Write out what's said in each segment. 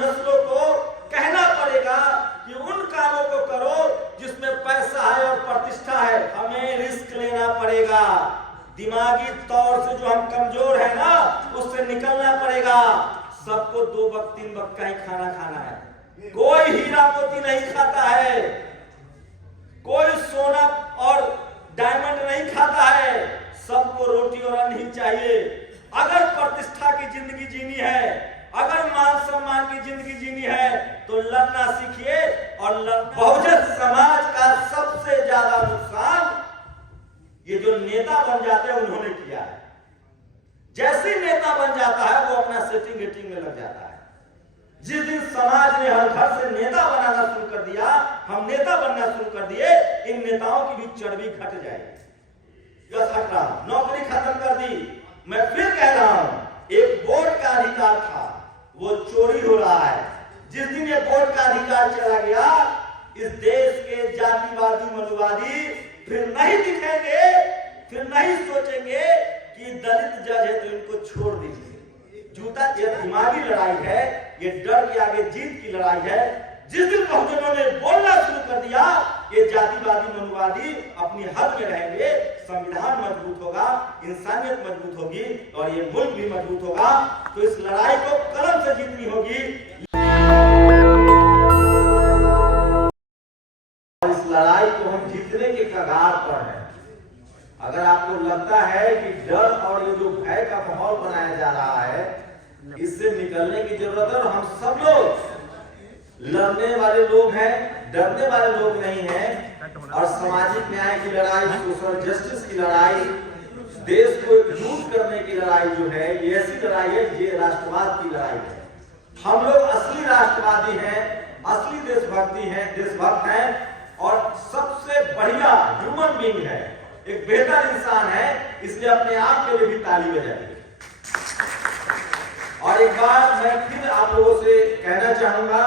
नस्लों को कहना पड़ेगा कि उन कामों को करो जिसमें पैसा है और प्रतिष्ठा है। हमें रिस्क लेना पड़ेगा, दिमागी तौर से जो हम कमजोर है ना उससे निकलना पड़ेगा। सबको 2 वक्त 3 वक्त का ही खाना खाना है, कोई हीरा मोती नहीं खाता है, कोई सोना और डायमंड नहीं खाता है, सबको रोटी और अन्न ही चाहिए। अगर प्रतिष्ठा की जिंदगी जीनी है, अगर मान सम्मान की जिंदगी जीनी है तो लड़ना सीखिए। और बहुजन समाज का सबसे ज्यादा नुकसान ये जो नेता बन जाते हैं उन्होंने किया है। जैसे नेता बन जाता है वो अपना सेटिंग गेटिंग में लग जाता है। जिस दिन समाज ने हर घर से नेता बनाना शुरू कर दिया, हम नेता बनना शुरू कर दिए, इन नेताओं की भी चर्बी घट जाएगी। यस हट रहा, नौकरी खत्म कर दी। मैं फिर कह रहा हूं, एक वोट का अधिकार था, वो चोरी हो रहा है। जिस दिन ये वोट का अधिकार चला गया, इस देश के जातिवादी मनुवादी फिर नहीं दिखेंगे, फिर नहीं सोचेंगे कि दलित जज है तो इनको छोड़ दीजिए। जूता ये दिमागी लड़ाई है, ये डर के आगे जीत की लड़ाई है। जिस दिन बहुजनों ने बोलना शुरू कर दिया, ये जातिवादी मनुवादी अपनी हद में रहेंगे, संविधान मजबूत होगा, इंसानियत मजबूत होगी और ये मुल्क भी मजबूत होगा। तो इस लड़ाई को कलम से जीतनी होगी। इस लड़ाई को हम जीतने के कगार पर हैं। अगर आपको लगता है कि डर और ये जो भय का माहौल बनाया जा रहा है, इससे निकलने की जरूरत है। और हम सब लोग लड़ने वाले लोग हैं, डरने वाले लोग नहीं हैं। और सामाजिक न्याय की लड़ाई, सोशल जस्टिस की लड़ाई, देश को एकजुट करने की लड़ाई जो है, ये ऐसी लड़ाई है, ये राष्ट्रवाद की लड़ाई है। हम लोग असली राष्ट्रवादी हैं, असली देशभक्त हैं और सबसे बढ़िया ह्यूमन बीइंग है, एक बेहतर इंसान है। इसलिए अपने आप के लिए भी ताली बजाइए। और एक बार मैं फिर आप लोगों से कहना चाहूंगा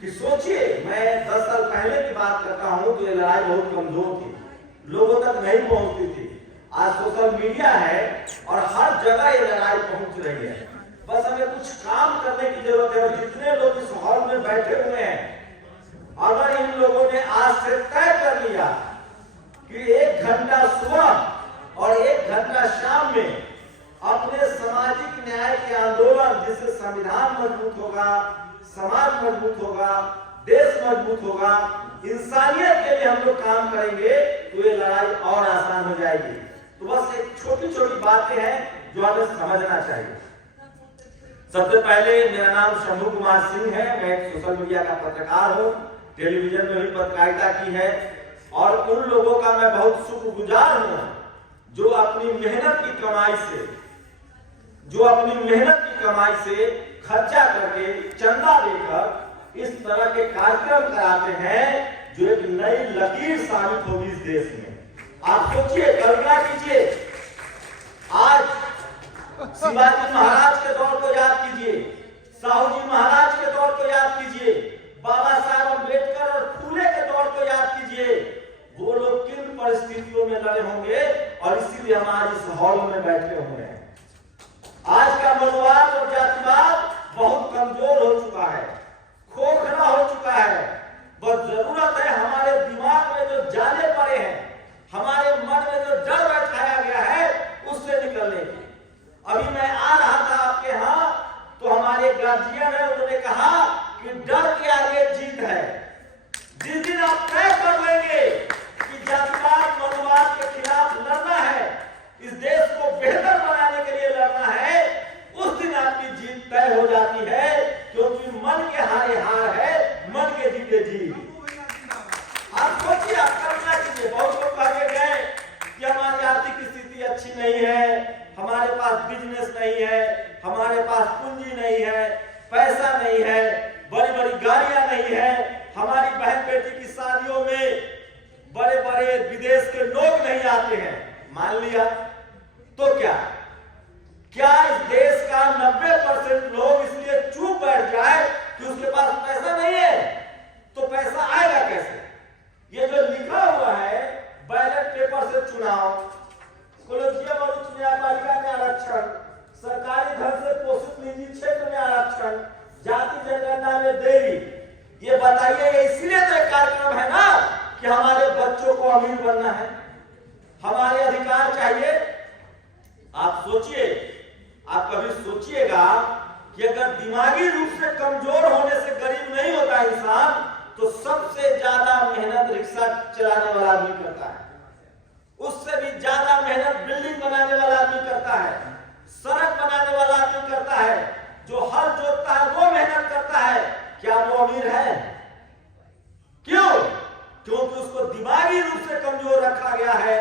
कि सोचिए, मैं 10 साल पहले की बात करता हूं तो ये लड़ाई बहुत कमजोर थी, लोगों तक नहीं पहुंचती थी। आज सोशल मीडिया है और हर जगह ये लड़ाई पहुंच रही है। बस हमें कुछ काम करने की जरूरत है। और जितने लोग इस हॉल में बैठे हुए हैं, अगर इन लोगों ने आज से तय कर लिया कि 1 घंटा सुबह और 1 घंटा शाम में अपने सामाजिक न्याय के आंदोलन, जिससे संविधान मजबूत होगा, समाज मजबूत होगा, देश मजबूत होगा, इंसानियत के लिए हम लोग काम करेंगे, तो ये लड़ाई और आसान हो जाएगी। तो बस एक छोटी छोटी बातें हैं जो हमें समझना चाहिए। सबसे पहले मेरा नाम शंभू कुमार सिंह है, मैं एक सोशल मीडिया का पत्रकार हूँ, टेलीविजन में भी पत्रकारिता की है। और उन लोगों का मैं बहुत शुक्रगुजार हूँ जो अपनी मेहनत की कमाई से खर्चा करके, चंदा देकर इस तरह के कार्यक्रम कराते हैं जो एक नई लकीर साबित होगी इस देश में। आप सोचिए, कल्पना कीजिए, आज शिवाजी महाराज के दौर को याद कीजिए, साहू जी महाराज के दौर को याद कीजिए, बाबा साहब अम्बेडकर और फूले के दौर को याद कीजिए। वो लोग किन परिस्थितियों में लड़े होंगे और इसीलिए हम आज इस हॉल में बैठे हुए हैं। आज का मनुवाद और जातिवाद बहुत कमजोर हो चुका है, खोखला हो चुका है। बस जरूरत है हमारे दिमाग में जो जाले पड़े हैं, हमारे मन में जो डर बैठाया गया है, उससे निकलने की। अभी मैं आ रहा था आपके यहाँ, तो हमारे गार्जियन है, उन्होंने कहा कि डर के आगे जीत है। जिस दिन आप तय कर लेंगे कि जातिवाद मनुवाद के खिलाफ लड़ना है, इस देश को बेहतर बनाने के लिए लड़ना है, उस दिन आपकी जीत तय हो जाती है। क्योंकि मन के हारे हार है, मन के जीते जीत। आप सोचिए, आप कल्पना कीजिए, बहुत लोग कहे गए कि हमारी आर्थिक स्थिति अच्छी नहीं है, हमारे पास बिजनेस नहीं है, हमारे पास पूंजी नहीं है, पैसा नहीं है, बड़ी बड़ी गाड़ियां नहीं है, हमारी बहन बेटी की शादियों में बड़े बड़े विदेश के लोग नहीं आते हैं। मान लिया तो क्या इस देश का 90% लोग इसलिए चुप बैठ जाए कि उसके पास पैसा नहीं है? तो पैसा आएगा कैसे? ये जो लिखा हुआ है बैलेट पेपर से चुनाव, कॉलेजियम और उच्च न्यायपालिका में आरक्षण, सरकारी धन से पोषित निजी क्षेत्र में आरक्षण, जाति जनगणना में देरी, ये बताइए, ये इसलिए तो एक कार्यक्रम है ना कि हमारे बच्चों को अमीर बनना है, हमारे अधिकार चाहिए। आप सोचिए, आप कभी सोचिएगा कि अगर दिमागी रूप से कमजोर होने से गरीब नहीं होता इंसान, तो सबसे ज्यादा मेहनत रिक्शा चलाने वाला आदमी करता है, उससे भी ज्यादा मेहनत बिल्डिंग बनाने वाला आदमी करता है, सड़क बनाने वाला आदमी करता है, जो हल जोतता है वो मेहनत करता है। क्या वो अमीर है? क्यों? क्योंकि उसको दिमागी रूप से कमजोर रखा गया है,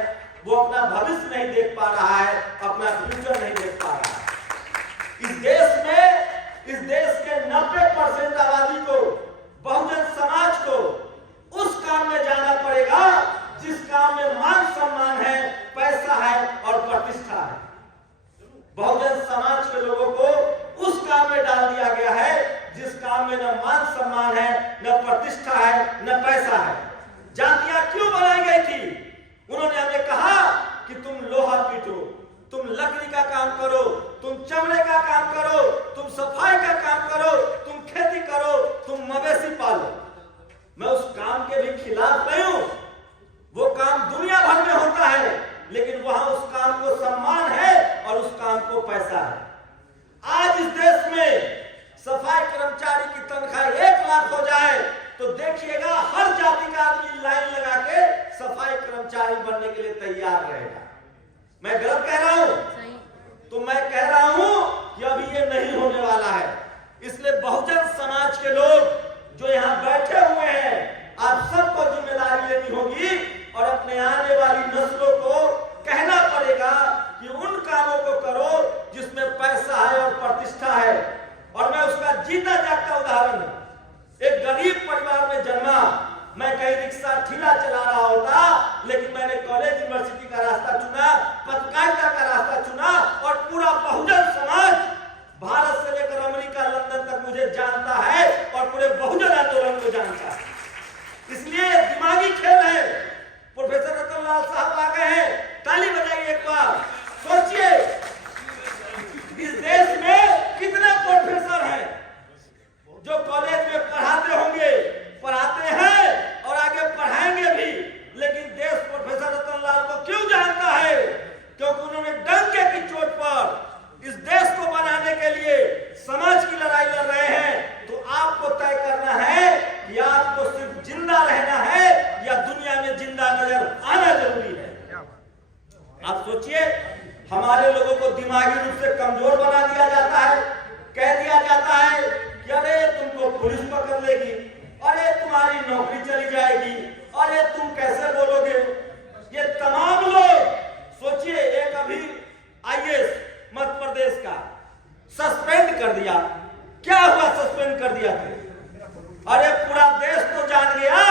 वो अपना भविष्य नहीं देख पा रहा है, अपना फ्यूचर नहीं देख पा रहा है। इस देश के 90% आबादी को, बहुजन समाज को उस काम में जाना पड़ेगा जिस काम में मान सम्मान है, पैसा है और प्रतिष्ठा है। बहुजन समाज के लोगों को उस काम में डाल दिया गया है जिस काम में न मान सम्मान है, न प्रतिष्ठा है, न पैसा है। जातियां क्यों बनाई गई थी? उन्होंने हमें कहा कि तुम लोहा पीटो, तुम लकड़ी का काम करो, तुम चमड़े का काम करो, तुम सफाई का काम करो, तुम खेती करो, तुम मवेशी पालो। मैं उस काम के भी खिलाफ नहीं हूं, वो काम दुनिया भर में होता है, लेकिन वहां उस काम को सम्मान है और उस काम को पैसा है। आज इस देश में सफाई कर्मचारी की तनख्वाह 1 लाख हो जाए तो देखिएगा हर जाति का आदमी लाइन लगा के सफाई कर्मचारी बनने के लिए तैयार रहेगा। मैं गलत कह रहा हूं? तो मैं कह रहा हूं कि अभी ये नहीं होने वाला है। इसलिए बहुजन समाज के लोग जो यहाँ बैठे हुए हैं, आप सबको जिम्मेदारी लेनी होगी और अपने आने वाली नस्लों को कहना पड़ेगा कि उन कामों को करो जिसमें पैसा है और प्रतिष्ठा है। और मैं उसका जीता जागता उदाहरण हूं। एक गरीब परिवार में जन्मा, मैं कहीं रिक्शा ठेला चला रहा होता, लेकिन मैंने कॉलेज यूनिवर्सिटी का रास्ता चुना, पत्रकारिता का रास्ता चुना और पूरा बहुजन समाज भारत से लेकर अमेरिका, लंदन तक मुझे जानता है और पूरे बहुजन आंदोलन को जानता है। इसलिए दिमागी खेल है। प्रोफेसर रतनलाल साहब आ गए हैं, ताली बजाइए एक बार। सोचिए इस देश में कितने प्रोफेसर हैं जो कॉलेज में पढ़ाते होंगे, पढ़ाते हैं और आगे पढ़ाएंगे भी, लेकिन देश प्रोफेसर रतनलाल को क्यों जानता है? क्योंकि उन्होंने डंके की चोट पर इस देश को बनाने के लिए समाज की लड़ाई लड़ रहे हैं। तो आपको तय करना है कि आपको सिर्फ जिंदा रहना है या दुनिया में जिंदा नजर आना जरूरी है। आप सोचिए, हमारे लोगों को दिमागी रूप से कमजोर बना दिया जाता है, कह दिया जाता है कि अरे तुमको पुलिस पकड़ लेगी, अरे तुम्हारी नौकरी चली जाएगी, अरे तुम कैसे बोलोगे। ये तमाम लोग, सोचिए, एक अभी आईएएस मध्य प्रदेश का सस्पेंड कर दिया। क्या हुआ सस्पेंड कर दिया थे? अरे पूरा देश तो जान गया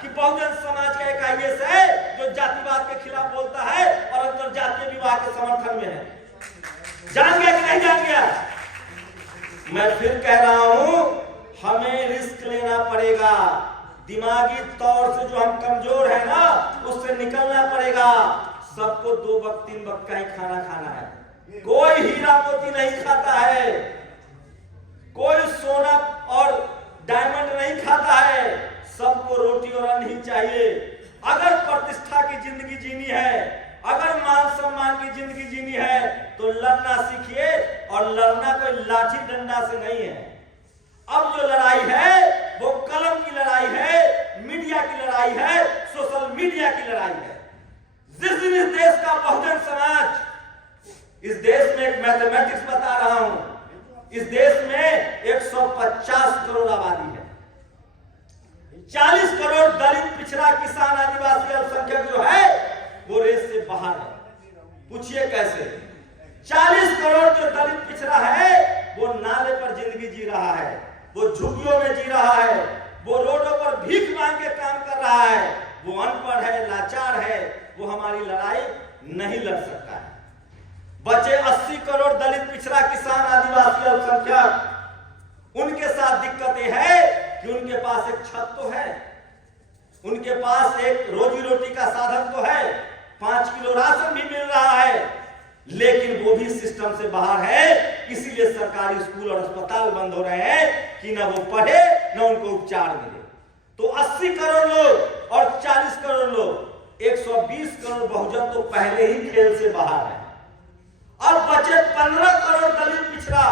कि बहुजन समाज का एक आईएएस है जो जातिवाद के खिलाफ बोलता है और अंतरजातीय विवाह के समर्थन में है। जान गया कि नहीं जान गया? मैं फिर कह रहा हूं, हमें रिस्क लेना पड़ेगा। दिमागी तौर से जो हम कमजोर है ना, उससे निकलना पड़ेगा। सबको 2 वक्त 3 वक्त का ही खाना खाना है। कोई हीरा मोती नहीं खाता है, कोई सोना और डायमंड नहीं खाता है। सबको रोटी और अन्न ही चाहिए। अगर प्रतिष्ठा की जिंदगी जीनी है, अगर मान सम्मान की जिंदगी जीनी है, तो लड़ना सीखिए। और लड़ना कोई लाठी डंडा से नहीं है। अब जो लड़ाई है वो कलम की लड़ाई है, मीडिया की लड़ाई है, सोशल मीडिया की लड़ाई है। जिस दिन इस देश का बहुजन समाज, इस देश में एक मैथमेटिक्स बता रहा हूं, इस देश में 150 करोड़ आबादी है। 40 करोड़ दलित, पिछड़ा, किसान, आदिवासी अल्पसंख्यक जो है वो रेस से बाहर है। पूछिए कैसे? 40 करोड़ जो दलित पिछड़ा है वो नाले पर जिंदगी जी रहा है, वो झुग्गियों में जी रहा है, वो रोडों पर भीख मांग के काम कर रहा है, वो अनपढ़ है, लाचार है, वो हमारी लड़ाई नहीं लड़ सकता है। बचे 80 करोड़ दलित, पिछड़ा, किसान, आदिवासी अल्पसंख्यक, उनके साथ दिक्कत यह है कि उनके पास एक छत तो है, उनके पास एक रोजी रोटी का साधन तो है, 5 किलो राशन भी मिल रहा है, लेकिन वो भी सिस्टम से बाहर है। इसीलिए सरकारी स्कूल और अस्पताल बंद हो रहे हैं कि न वो पढ़े न उनको उपचार मिले। तो 80 करोड़ लोग और 40 करोड़ लोग, 120 करोड़ बहुजन तो पहले ही खेल से बाहर है। और बचे 15 करोड़ दलित पिछड़ा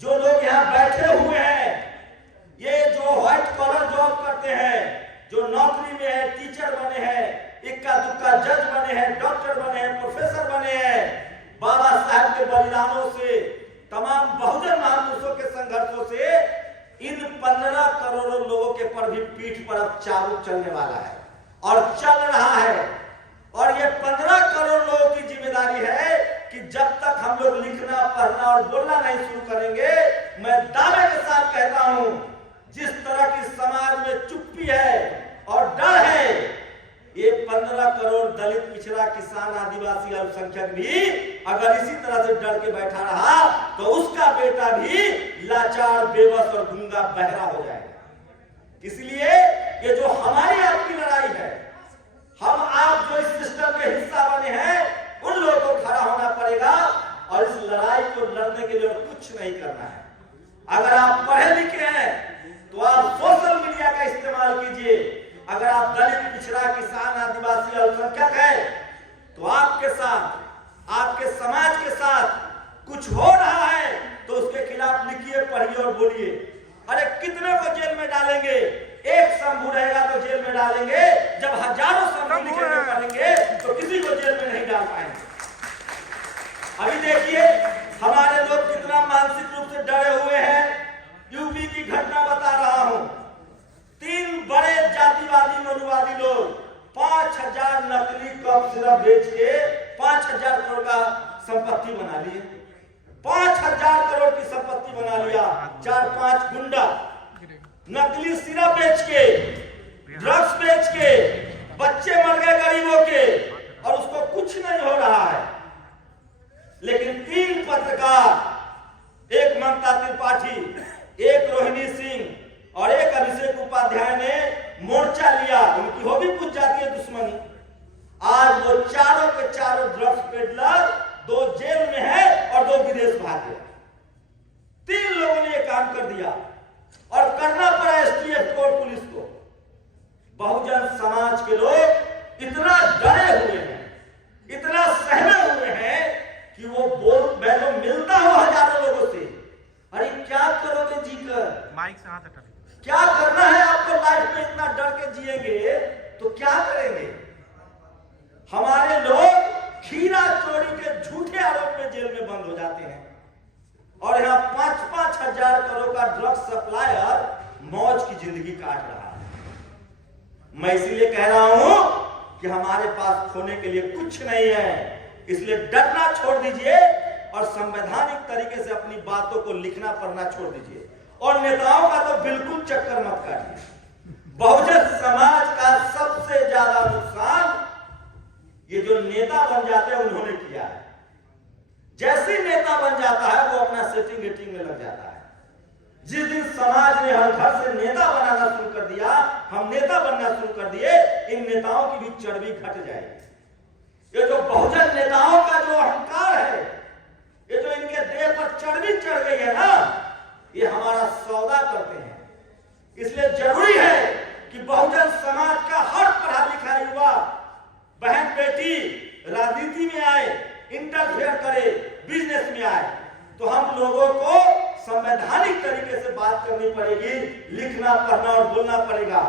जो लोग यहाँ बैठे हुए हैं, ये जो व्हाइट कॉलर जॉब करते हैं, जो नौकरी में है, टीचर बने हैं, इक्का दुक्का जज बने हैं, डॉक्टर बने हैं, प्रोफेसर बने हैं, बाबा साहब के बलिदानों से, तमाम बहुजन महापुरुषों के संघर्षों से इन 15 करोड़ लोगों के पर भी पीठ पर अब चाबुक चलने वाला है और चल रहा है। और ये 15 करोड़ लोगों की जिम्मेदारी है कि जब तक हम लोग लिखना, पढ़ना और बोलना नहीं शुरू करेंगे, मैं दावे के साथ कहता हूं, जिस तरह की समाज में चुप्पी है और डर है, ये 15 करोड़ दलित, पिछड़ा, किसान, आदिवासी, अल्पसंख्यक भी अगर इसी तरह से डर के बैठा रहा तो उसका बेटा भी लाचार, बेबस और गूंगा, बहरा हो जाएगा। इसलिए ये जो हमारी आपकी लड़ाई है, हम आप जो इस सिस्टम के हिस्सा बने हैं, उन लोगों को खड़ा होना पड़ेगा और इस लड़ाई को लड़ने के लिए कुछ नहीं करना है। अगर आप पढ़े लिखे हैं तो आप सोशल मीडिया का इस्तेमाल कीजिए। अगर आप दलित, पिछड़ा, किसान, आदिवासी, अल्पसंख्यक है तो आपके साथ, आपके समाज के साथ कुछ हो रहा है तो उसके खिलाफ लिखिए, पढ़िए और बोलिए। अरे कितने को जेल में डालेंगे? एक शंभू रहेगा तो जेल में डालेंगे, जब हजारों शंभू लिखेंगे, पढ़ेंगे तो किसी को जेल में नहीं डाल पाएंगे। अभी देखिए हमारे लोग कितना मानसिक रूप से डरे हुए हैं। यूपी की घटना बता रहा हूं, 3 बड़े जातिवादी, मनुवादी लोग 5000 नकली कफ सिरप बेच के 5000 करोड़ का संपत्ति बना लिए। 5000 करोड़ की संपत्ति बना लिया। 4-5 गुंडा नकली सिरप बेच के, ड्रग्स बेच के, बच्चे मर गए गरीबों के और उसको कुछ नहीं हो रहा है। लेकिन 3 पत्रकार, एक ममता त्रिपाठी, एक रोहिणी सिंह और एक अभिषेक उपाध्याय ने मोर्चा लिया। उनकी हो भी कुछ जातीय दुश्मनी। आज वो चारों के चारों ड्रग्स पेडलर 2 जेल में है और 2 विदेश भागे। 3 लोगों ने ये काम कर दिया और करना पड़ा एसटीएफ को, पुलिस को। बहुजन समाज के लोग इतना डरे हुए हैं, इतना सहमे हुए हैं कि वो मैं तो मिलता हूं हजारों लोगों से, अरे क्या करोगे जीकर, माइक से हाथ हटा, क्या करना है आपको लाइफ में? इतना डर के जिएंगे तो क्या करेंगे? हमारे लोग खीरा चोरी के झूठे आरोप में जेल में बंद हो जाते हैं और यहाँ 5-5 हजार करोड़ का ड्रग्स सप्लायर मौज की जिंदगी काट रहा है। मैं इसीलिए कह रहा हूं कि हमारे पास खोने के लिए कुछ नहीं है, इसलिए डरना छोड़ दीजिए और संवैधानिक तरीके से अपनी बातों को लिखना, पढ़ना छोड़ दीजिए। और नेताओं का तो बिल्कुल चक्कर मत काटिए। बहुजन समाज का सबसे ज्यादा नुकसान ये जो नेता बन जाते हैं उन्होंने किया है। जैसे नेता बन जाता है वो अपना सेटिंग वेटिंग में लग जाता है। जिस दिन समाज ने हर घर से नेता बनाना शुरू कर दिया, हम नेता बनना शुरू कर दिए, इन नेताओं की भी चर्बी घट जाएगी। ये जो बहुजन नेताओं का जो अहंकार है, ये जो इनके देह पर चर्बी चढ़ गई है ना, ये हमारा सौदा करते हैं। इसलिए जरूरी है कि बहुजन समाज का हर पढ़ा लिखा युवा, बहन बेटी राजनीति में आए, इंटरफेयर करे, बिजनेस में आए, तो हम लोगों को संवैधानिक तरीके से बात करनी पड़ेगी, लिखना, पढ़ना और बोलना पड़ेगा।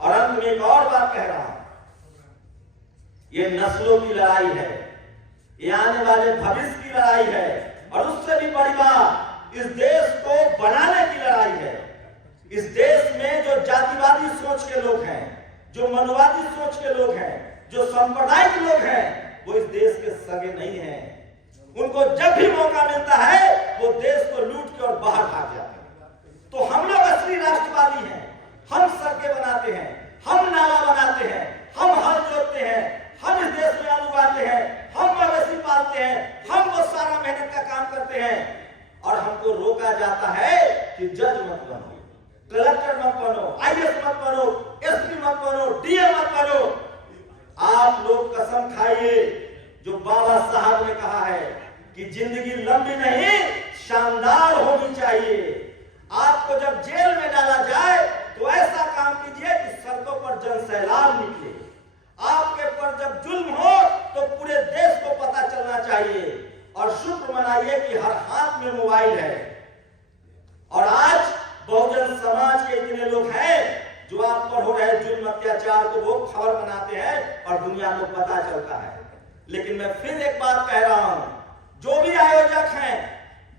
और अंत में एक और बात कह रहा हूं, ये नस्लों की लड़ाई है, ये आने वाले भविष्य की लड़ाई है और उससे भी बड़ी बात इस देश को बनाने की लड़ाई है। इस देश में जो जातिवादी सोच के लोग हैं, जो मनुवादी सोच के लोग हैं, जो सांप्रदायिक लोग हैं, वो इस देश के सगे नहीं हैं। उनको जब भी मौका मिलता है वो देश को लूट के और बाहर भाग जाते हैं। तो हम लोग असली राष्ट्रवादी हैं। हम सड़कें बनाते हैं, हम नाला बनाते हैं, हम हल जोतते हैं, हम इस देश में अन्न उगाते हैं, हम मवेशी पालते हैं, हम वो सारा मेहनत का काम करते हैं और हमको रोका जाता है कि जज मत बनो, कलेक्टर मत बनो, आईएएस मत बनो, एसपी मत बनो, डीएम मत बनो। आप लोग कसम खाइए, जो बाबा साहब ने कहा है कि जिंदगी लंबी नहीं शानदार होनी चाहिए। आपको जब जेल में डाला जाए तो ऐसा काम कीजिए कि सड़कों पर जनसैलाब निकले। आपके पर जब जुल्म हो तो पूरे देश को पता चलना चाहिए। और शुक्र मनाइए कि हर हाथ में मोबाइल है और आज बहुजन समाज के इतने लोग हैं जो आप पर हो रहे जुल्म अत्याचार को वो खबर बनाते हैं और दुनिया को पता चलता है। लेकिन मैं फिर एक बात कह रहा हूं, जो भी आयोजक हैं,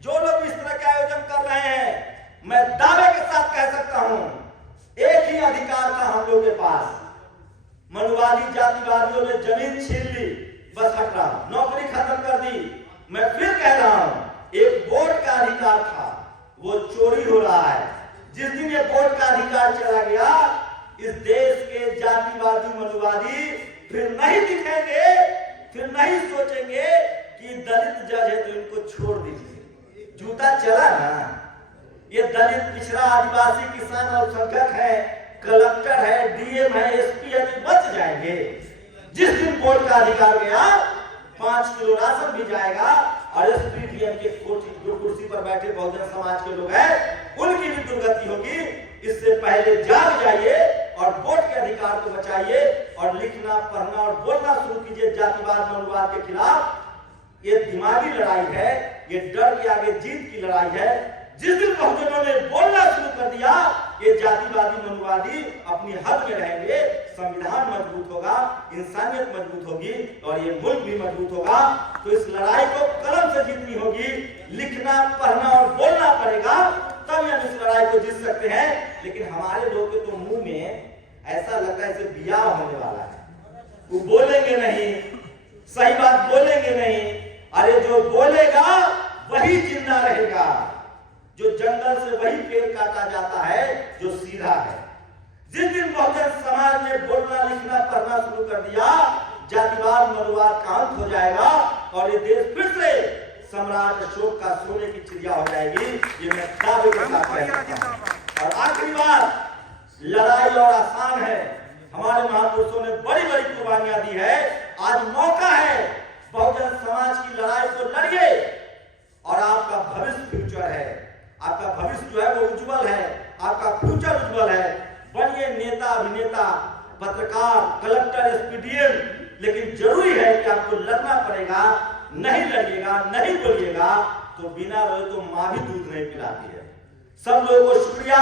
जो लोग इस तरह के आयोजन कर रहे हैं, मैं दावे के साथ कह सकता हूं एक ही अधिकार था हम लोग के पास। मनुवादी जातिवादियों ने जमीन छीन ली, बस हट रहा, नौकरी खत्म कर दी। मैं फिर कह रहा हूं एक वोट का अधिकार था, वो चोरी हो रहा है। जिस दिन ये वोट का अधिकार चला गया, इस देश के जातिवादी मनुवादी फिर नहीं दिखेंगे, फिर नहीं सोचेंगे कि दलित जज है तो इनको छोड़ दीजिए। जूता चला ना, ये दलित, पिछड़ा, आदिवासी, किसान, अल्पसंख्यक है, कलेक्टर है, डीएम है, एसपी है, तो बच जाएंगे। जिस दिन वोट का अधिकार गया 5 किलो राशन भी जाएगा और एसपी डीएम के जो कुर्सी पर बैठे बहुजन समाज के लोग हैं उनकी भी दुर्गति होगी। इससे पहले जाग जाइए और वोट के अधिकार को बचाइए और लिखना, पढ़ना और बोलना शुरू कीजिए जातिवाद, मनुवाद के खिलाफ। ये दिमागी लड़ाई है, ये डर के आगे जीत की लड़ाई है। जिस दिन बहुजनों ने बोलना शुरू कर दिया, ये जातिवादी मनुवादी अपनी हद में रहेंगे, संविधान मजबूत होगा, इंसानियत मजबूत होगी और ये मुल्क भी मजबूत होगा। तो इस लड़ाई को कलम से जीतनी होगी, लिखना, पढ़ना और बोलना पड़ेगा, तब हम इस लड़ाई को जीत सकते हैं। लेकिन हमारे लोगों के तो मुंह में ऐसा लगता है जैसे बियाह होने वाला है, वो बोलेंगे नहीं, सही बात बोलेंगे नहीं। अरे जो बोलेगा वही जिंदा रहेगा, जो जंगल से वही पेड़ काटा जाता है जो सीधा है। जिस दिन बहुजन समाज ने बोलना, लिखना, पढ़ना शुरू कर दिया, जातिवाद, मनुवाद का अंत हो जाएगा और ये देश फिर से सम्राट अशोक का सोने की चिड़िया हो जाएगी। ये मैं दावे के साथ कहता हूं। और आखिरी बात, लड़ाई और आसान है, हमारे महापुरुषों ने बड़ी बड़ी कुर्बानियां दी है। आज मौका है, बहुजन समाज की लड़ाई को लड़िए और आपका भविष्य फ्यूचर है, आपका भविष्य जो है वो उज्जवल है, आपका फ्यूचर उज्जवल है। बनिए नेता, अभिनेता, पत्रकार, कलेक्टर, एसपीडीएम, लेकिन जरूरी है कि आपको लड़ना पड़ेगा। नहीं लड़िएगा, नहीं बोलिएगा तो बिना रोए तो मां भी दूध नहीं पिलाती है। सब लोगों को शुक्रिया।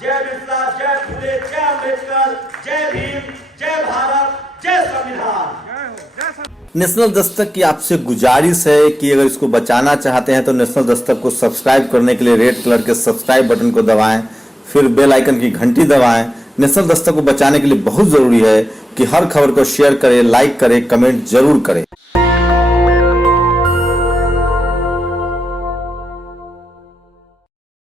जय बिरसा, जय फुले, जय अम्बेडकर, जय भीम, जय भारत, जय संविधान। नेशनल दस्तक की आपसे गुजारिश है कि अगर इसको बचाना चाहते हैं तो नेशनल दस्तक को सब्सक्राइब करने के लिए रेड कलर के सब्सक्राइब बटन को दबाएं, फिर बेल आइकन की घंटी दबाएं। नेशनल दस्तक को बचाने के लिए बहुत ज़रूरी है कि हर खबर को शेयर करें, लाइक करें, कमेंट जरूर करें।